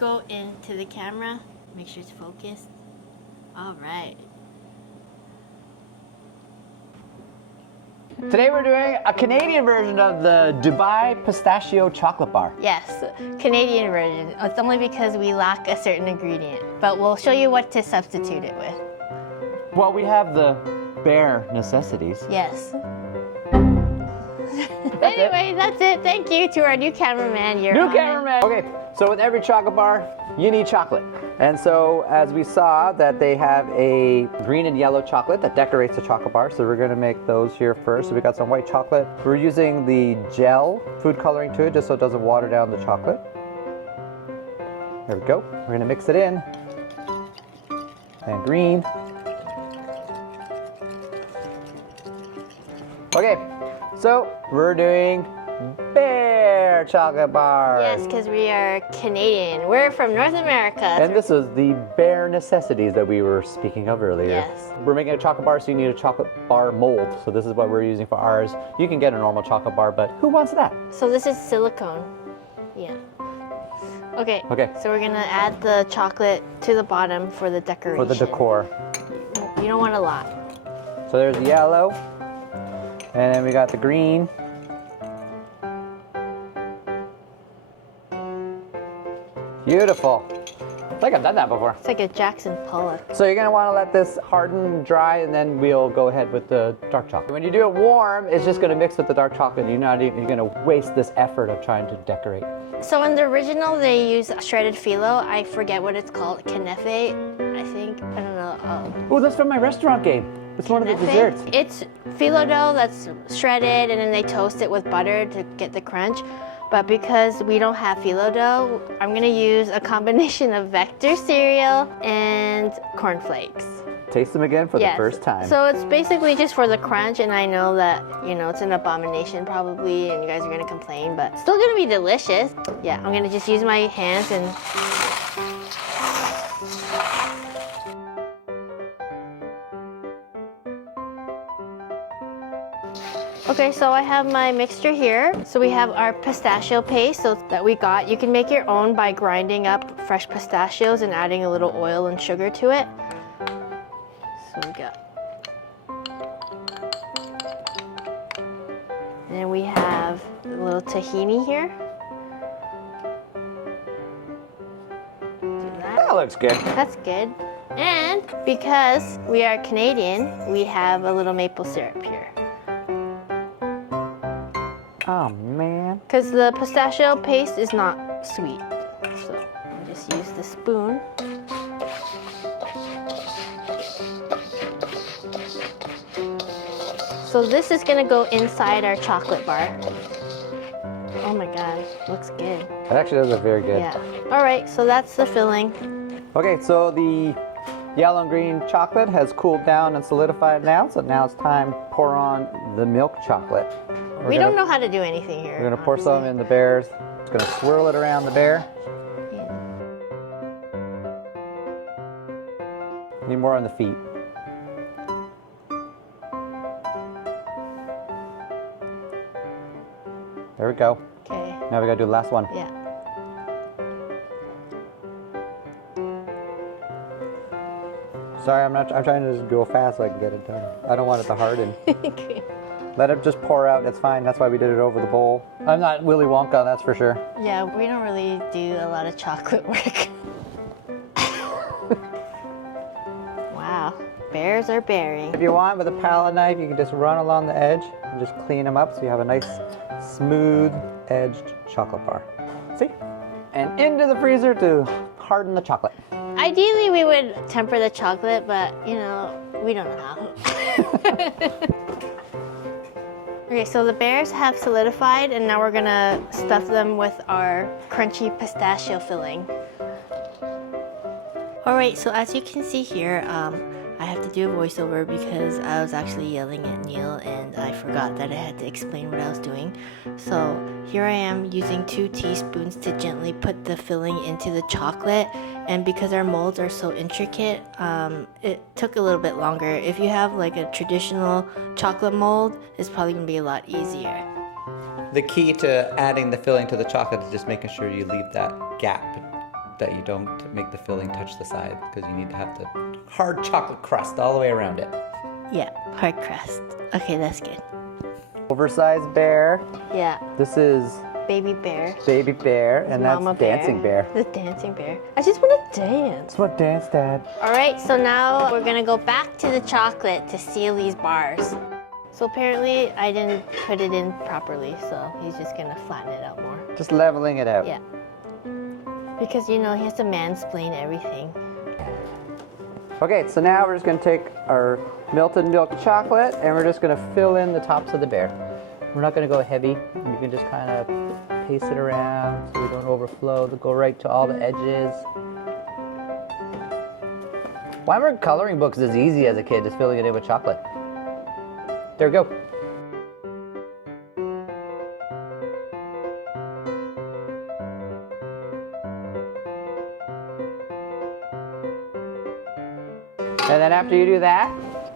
go into the camera. Make sure it's focused. All right. Today we're doing a Canadian version of the Dubai Pistachio Chocolate Bar. Yes, Canadian version. It's only because we lack a certain ingredient, but we'll show you what to substitute it with. Well, we have the bare necessities. Yes. Anyway, that's it. Thank you to our new cameraman. New cameraman! Okay, so with every chocolate bar, you need chocolate. And so, as we saw, that they have a green and yellow chocolate that decorates the chocolate bar. So we're gonna make those here first. So we got some white chocolate. We're using the gel food coloring to it, just so it doesn't water down the chocolate. There we go. We're gonna mix it in. And green. Okay, so we're doing bare chocolate bars. Yes, because we are Canadian. We're from North America. And this is the bare necessities that we were speaking of earlier. Yes. We're making a chocolate bar, so you need a chocolate bar mold. So this is what we're using for ours. You can get a normal chocolate bar, but who wants that? So this is silicone. Yeah. Okay. Okay. So we're gonna add the chocolate to the bottom for the decoration. For the decor. You don't want a lot. So there's the yellow. And then we got the green. Beautiful. It's like I've done that before. It's like a Jackson Pollock. So you're gonna wanna let this harden, dry, and then we'll go ahead with the dark chocolate. When you do it warm, it's just gonna mix with the dark chocolate. You're gonna waste this effort of trying to decorate. So in the original, they use shredded phyllo. I forget what it's called. Knafeh, I think. I don't know. Oh, that's from my restaurant game. It's one of the desserts. It's phyllo dough that's shredded, and then they toast it with butter to get the crunch. But because we don't have phyllo dough, I'm gonna use a combination of Vector cereal and cornflakes. Taste them again for the first time. So it's basically just for the crunch, and I know that, you know, it's an abomination probably, and you guys are gonna complain, but still gonna be delicious. Yeah, I'm gonna just use my hands and... Okay, so I have my mixture here. So we have our pistachio paste that we got. You can make your own by grinding up fresh pistachios and adding a little oil and sugar to it. So we got. And then we have a little tahini here. That looks good. That's good. And because we are Canadian, we have a little maple syrup here. Oh man. Because the pistachio paste is not sweet. So I'll just use the spoon. So this is gonna go inside our chocolate bar. Oh my God, looks good. It actually does look very good. Yeah. All right, so that's the filling. Okay, so the yellow and green chocolate has cooled down and solidified now. So now it's time to pour on the milk chocolate. We don't know how to do anything here. We're gonna pour some in the bears. It's gonna swirl it around the bear. Yeah. Need more on the feet. There we go. Okay. Now we gotta do the last one. Yeah. Sorry, I'm trying to just go fast so I can get it done. I don't want it to harden. Okay. Let it just pour out, it's fine. That's why we did it over the bowl. I'm not Willy Wonka, that's for sure. Yeah, we don't really do a lot of chocolate work. Wow, bears are bearing. If you want, with a palette knife, you can just run along the edge and just clean them up so you have a nice, smooth edged chocolate bar. See? And into the freezer to harden the chocolate. Ideally, we would temper the chocolate, but you know, we don't know how. Okay, so the bears have solidified, and now we're gonna stuff them with our crunchy pistachio filling. All right, so as you can see here, I have to do a voiceover because I was actually yelling at Neil and I forgot that I had to explain what I was doing. So here I am using 2 teaspoons to gently put the filling into the chocolate, and because our molds are so intricate, it took a little bit longer. If you have like a traditional chocolate mold, it's probably gonna be a lot easier. The key to adding the filling to the chocolate is just making sure you leave that gap that you don't make the filling touch the sides because you need to have the hard chocolate crust all the way around it. Yeah, hard crust. Okay, that's good. Oversized bear. Yeah, This is baby bear. baby bear, and that's Mama bear. dancing bear. The dancing bear. I just want to dance. That's what dance, Dad. All right, so now we're gonna go back to the chocolate to seal these bars. So apparently I didn't put it in properly, so he's just gonna flatten it out more. Just leveling it out. Yeah. Because you know, he has to mansplain everything. Okay, so now we're just gonna take our melted milk chocolate and we're just gonna fill in the tops of the bear. We're not gonna go heavy. You can just kind of paste it around so we don't overflow. To go right to all the edges. Why were coloring books as easy as a kid, just filling it in with chocolate? There we go. And then after you do that,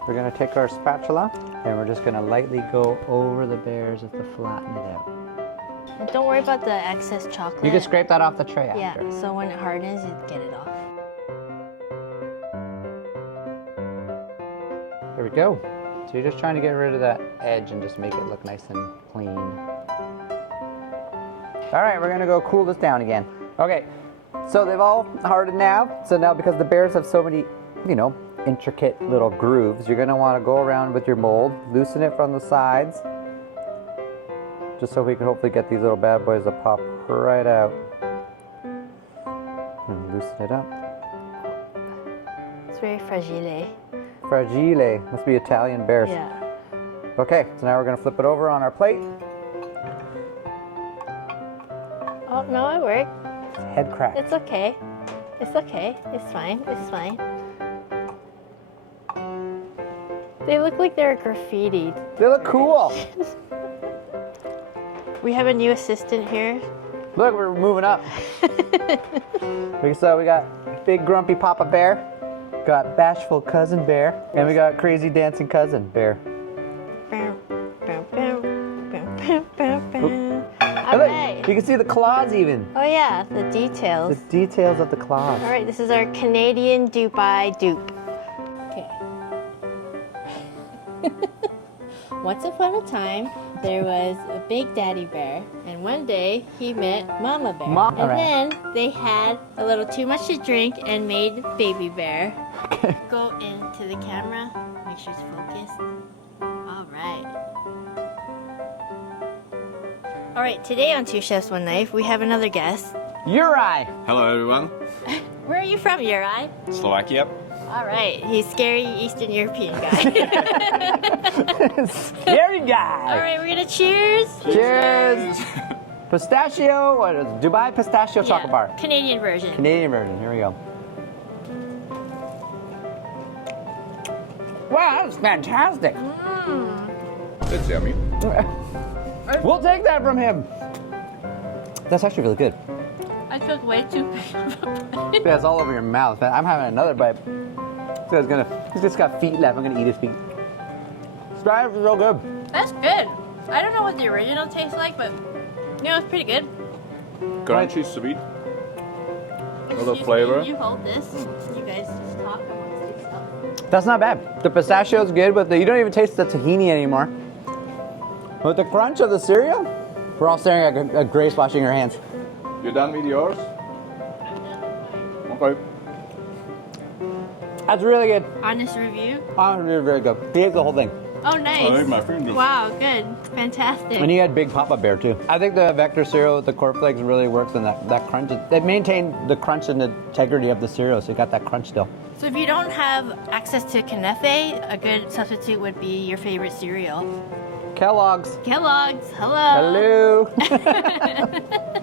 we're gonna take our spatula and we're just gonna lightly go over the bears just to flatten it out. And don't worry about the excess chocolate. You can scrape that off the tray Yeah, after. so when it hardens, you get it off. There we go. So you're just trying to get rid of that edge and just make it look nice and clean. All right, we're gonna go cool this down again. Okay, so they've all hardened now. So now because the bears have so many, you know, intricate little grooves, you're gonna wanna go around with your mold, loosen it from the sides, just so we can hopefully get these little bad boys to pop right out. And loosen it up. It's very fragile. Fragile, must be Italian bears. Yeah. Okay, so now we're gonna flip it over on our plate. Oh, no, it worked. Head crack. It's okay. It's okay. It's fine. It's fine. They look like they're graffitied. They look cool. We have a new assistant here. Look, we're moving up. So we got big grumpy Papa Bear, got bashful cousin bear, and we got crazy dancing cousin bear. All Look, right. you can see the claws even. Oh yeah, the details. The details of the claws. All right, this is our Canadian dupe dupe. Okay. Once upon a time, there was a big daddy bear, and one day he met mama bear. And then they had a little too much to drink and made baby bear. Go into the camera, make sure it's focused. All right. All right, today on Two Chefs, One Knife, we have another guest. Uri. Hello everyone, Where are you from, Uri? Slovakia. All right, he's scary Eastern European guy. Scary guy. All right, we're gonna cheers. Cheers. Pistachio, what is it? Dubai pistachio chocolate bar. Canadian version. Canadian version, here we go. Wow, that's fantastic. It's yummy. We'll take that from him. That's actually really good. I took way too big of a bite. Yeah, it's all over your mouth. I'm having another bite. So he's just got feet left. I'm gonna eat his feet. It's real good. That's good. I don't know what the original tastes like, but you know, it's pretty good. Crunchy, sweet. Excuse me, flavor. You hold this. You guys just talk amongst yourselves. That's not bad. The pistachio's good, but you don't even taste the tahini anymore. With the crunch of the cereal, we're all staring at Grace washing her hands. You done with yours? Okay. That's really good. Honest review. Oh, really, really good. He ate the whole thing. Oh, nice. I like my finger. Wow, good. Fantastic. And he had big Papa Bear too. I think the Vector cereal with the cornflakes really works, and that crunch. It maintained the crunch and the integrity of the cereal, so you got that crunch still. So if you don't have access to Knafeh, a good substitute would be your favorite cereal. Kellogg's. Kellogg's. Hello. Hello.